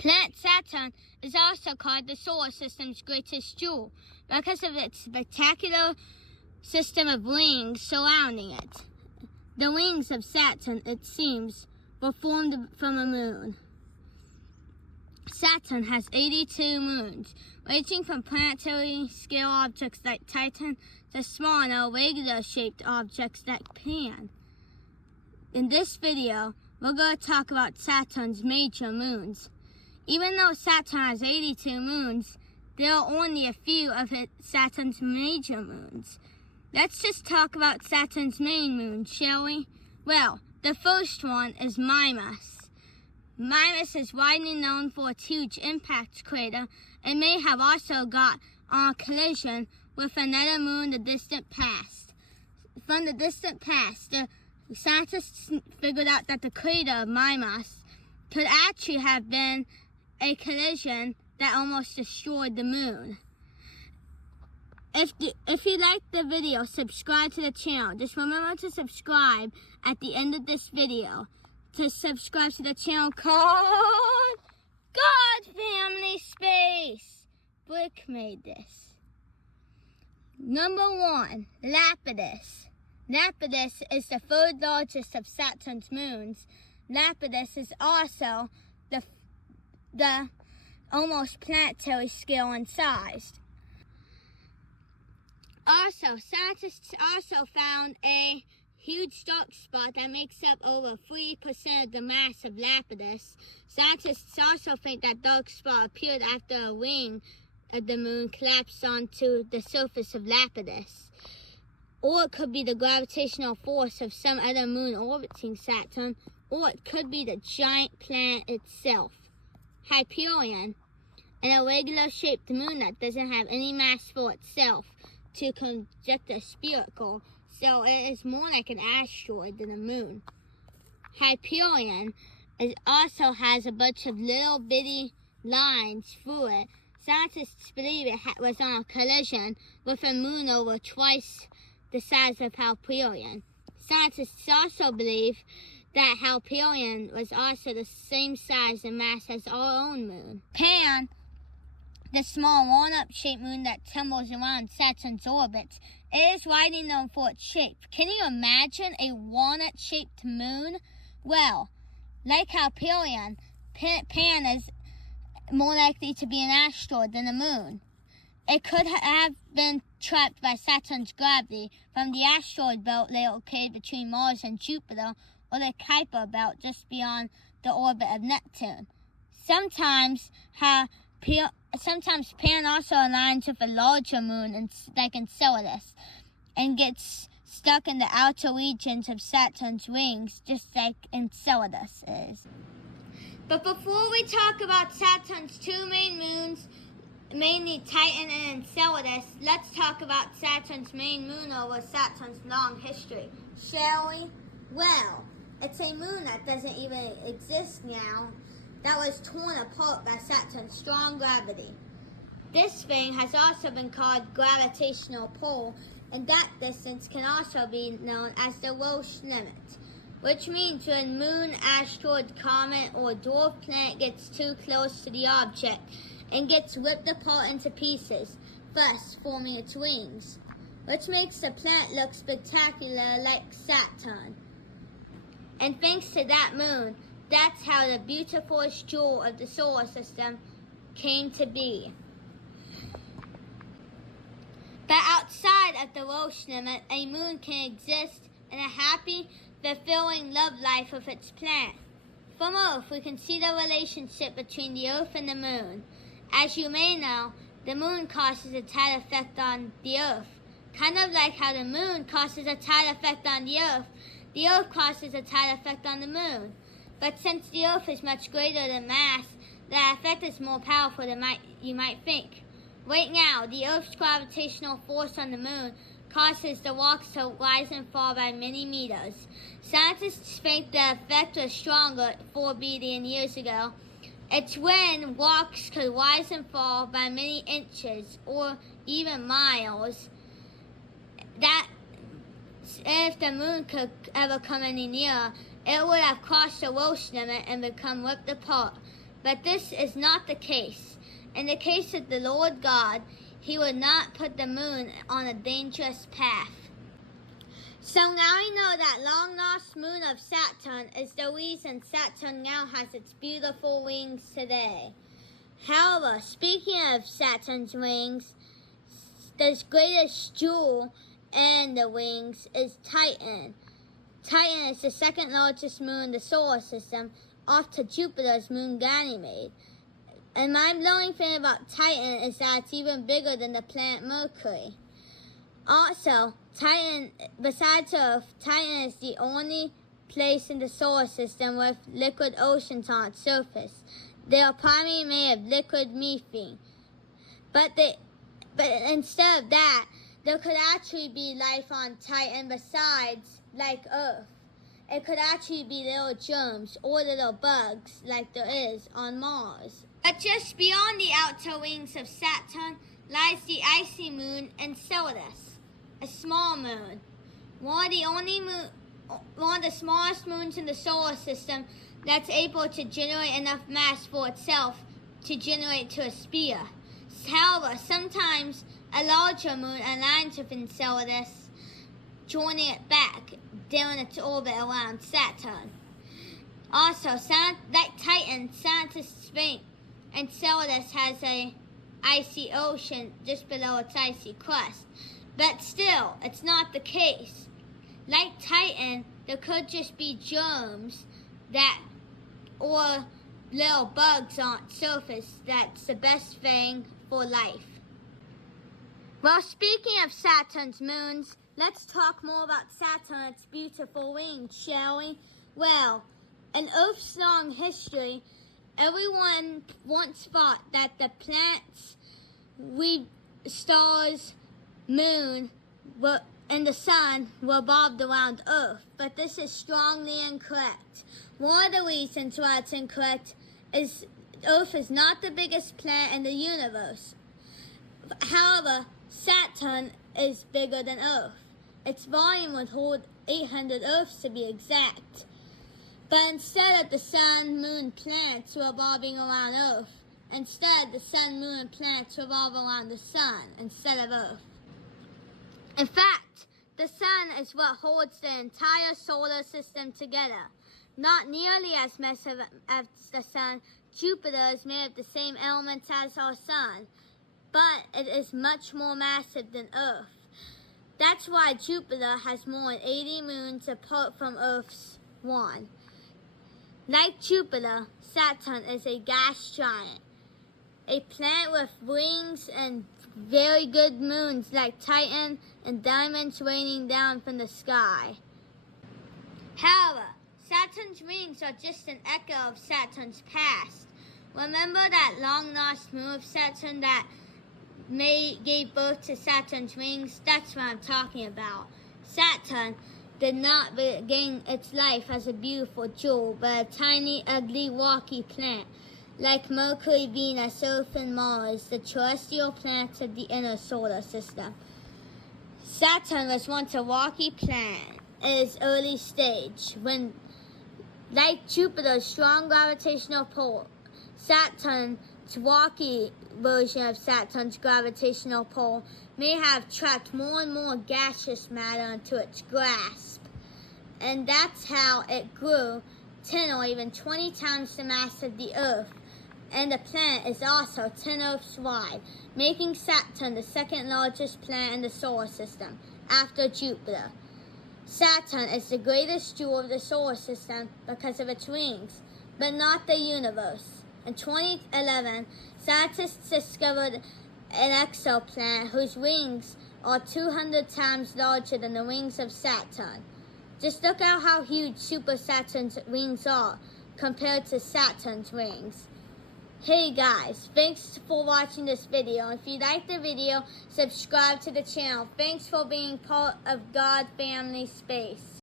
Planet Saturn is also called the solar system's greatest jewel because of its spectacular system of rings surrounding it. The rings of Saturn, it seems, were formed from a moon. Saturn has 82 moons, ranging from planetary scale objects like Titan to smaller, regular-shaped objects like Pan. In this video, we're going to talk about Saturn's major moons. Even though Saturn has 82 moons, there are only a few of Saturn's major moons. Let's just talk about Saturn's main moon, shall we? Well, the first one is Mimas. Mimas is widely known for its huge impact crater and may have also got on a collision with another moon in the distant past. From the distant past, the scientists figured out that the crater of Mimas could actually have been a collision that almost destroyed the moon. If you liked the video, subscribe to the channel. Just remember to subscribe at the end of this video. To subscribe to the channel called God Family Space. Brick made this. Number 1, Lapidus. Lapidus is the third largest of Saturn's moons. Lapidus is also the almost planetary scale and size. Also, scientists also found a huge dark spot that makes up over 3% of the mass of Lapidus. Scientists also think that dark spot appeared after a ring of the moon collapsed onto the surface of Lapidus. Or it could be the gravitational force of some other moon orbiting Saturn, or it could be the giant planet itself, Hyperion, an irregular-shaped moon that doesn't have any mass for itself to conject a spherical, so it is more like an asteroid than a moon. Hyperion also has a bunch of little bitty lines through it. Scientists believe it was on a collision with a moon over twice the size of Hyperion. Scientists also believe that Hyperion was also the same size and mass as our own moon. Pan, the small walnut-shaped moon that tumbles around Saturn's orbit, is widely known for its shape. Can you imagine a walnut-shaped moon? Well, like Hyperion, Pan is more likely to be an asteroid than a moon. It could have been trapped by Saturn's gravity from the asteroid belt located between Mars and Jupiter, or the Kuiper belt just beyond the orbit of Neptune. Sometimes Pan also aligns with a larger moon, like Enceladus, and gets stuck in the outer regions of Saturn's rings, just like Enceladus is. But before we talk about Saturn's two main moons, mainly Titan and Enceladus, let's talk about Saturn's main moon over Saturn's long history, shall we? Well, it's a moon that doesn't even exist now, that was torn apart by Saturn's strong gravity. This thing has also been called gravitational pull, and that distance can also be known as the Roche limit, which means when moon, asteroid, comet, or dwarf planet gets too close to the object and gets ripped apart into pieces, thus forming its rings, which makes the planet look spectacular like Saturn. And thanks to that moon, that's how the beautifulest jewel of the solar system came to be. But outside of the Roche limit, a moon can exist in a happy, fulfilling love life with its planet. From Earth, we can see the relationship between the Earth and the moon. As you may know, the moon causes a tidal effect on the Earth. Kind of like how the moon causes a tidal effect on the Earth causes a tidal effect on the moon. But since the Earth is much greater than mass, the effect is more powerful than you might think. Right now, the Earth's gravitational force on the moon causes the rocks to rise and fall by many meters. Scientists think the effect was stronger 4 billion years ago. It's when rocks could rise and fall by many inches or even miles that if the moon could ever come any nearer, it would have crossed the Roche limit and become ripped apart. But this is not the case. In the case of the Lord God, he would not put the moon on a dangerous path. So now we know that long-lost moon of Saturn is the reason Saturn now has its beautiful rings today. However, speaking of Saturn's rings, the greatest jewel in the rings is Titan. Titan is the second largest moon in the solar system, after Jupiter's moon Ganymede. And my mind-blowing thing about Titan is that it's even bigger than the planet Mercury. Also, Titan, besides Earth, Titan is the only place in the solar system with liquid oceans on its surface. They are primarily made of liquid methane. But instead of that, there could actually be life on Titan besides, like Earth. It could actually be little germs or little bugs like there is on Mars. But just beyond the outer rings of Saturn lies the icy moon Enceladus, a small moon. One of the smallest moons in the solar system that's able to generate enough mass for itself to generate to a sphere. However, sometimes a larger moon aligns with Enceladus, joining it back during its orbit around Saturn. Also, like Titan, scientists think Enceladus has an icy ocean just below its icy crust. But still, it's not the case. Like Titan, there could just be germs or little bugs on its surface that's the best thing for life. Well, speaking of Saturn's moons, let's talk more about Saturn and its beautiful rings, shall we? Well, in Earth's long history, everyone once thought that the planets, stars, moon, and the sun revolved around Earth, but this is strongly incorrect. One of the reasons why it's incorrect is Earth is not the biggest planet in the universe. However, Saturn is bigger than Earth. Its volume would hold 800 Earths to be exact. But instead of the sun, moon, planets revolving around Earth, instead the sun, moon, and planets revolve around the sun instead of Earth. In fact, the sun is what holds the entire solar system together. Not nearly as massive as the sun, Jupiter is made of the same elements as our sun, but it is much more massive than Earth. That's why Jupiter has more than 80 moons apart from Earth's one. Like Jupiter, Saturn is a gas giant, a planet with rings and very good moons like Titan and diamonds raining down from the sky. However, Saturn's rings are just an echo of Saturn's past. Remember that long-lost moon of Saturn that gave birth to Saturn's rings? That's what I'm talking about. Saturn did not begin its life as a beautiful jewel, but a tiny, ugly, rocky planet. Like Mercury, Venus, Earth, and Mars, the terrestrial planets of the inner solar system. Saturn was once a rocky planet in its early stage, when, like Jupiter's strong gravitational pull, Saturn's rocky version of Saturn's gravitational pull may have trapped more and more gaseous matter into its grasp. And that's how it grew 10 or even 20 times the mass of the Earth. And the planet is also 10 Earths wide, making Saturn the second largest planet in the solar system, after Jupiter. Saturn is the greatest jewel of the solar system because of its rings, but not the universe. In 2011, scientists discovered an exoplanet whose rings are 200 times larger than the rings of Saturn. Just look at how huge Super Saturn's rings are compared to Saturn's rings. Hey guys, thanks for watching this video. If you liked the video, subscribe to the channel. Thanks for being part of God Family Space.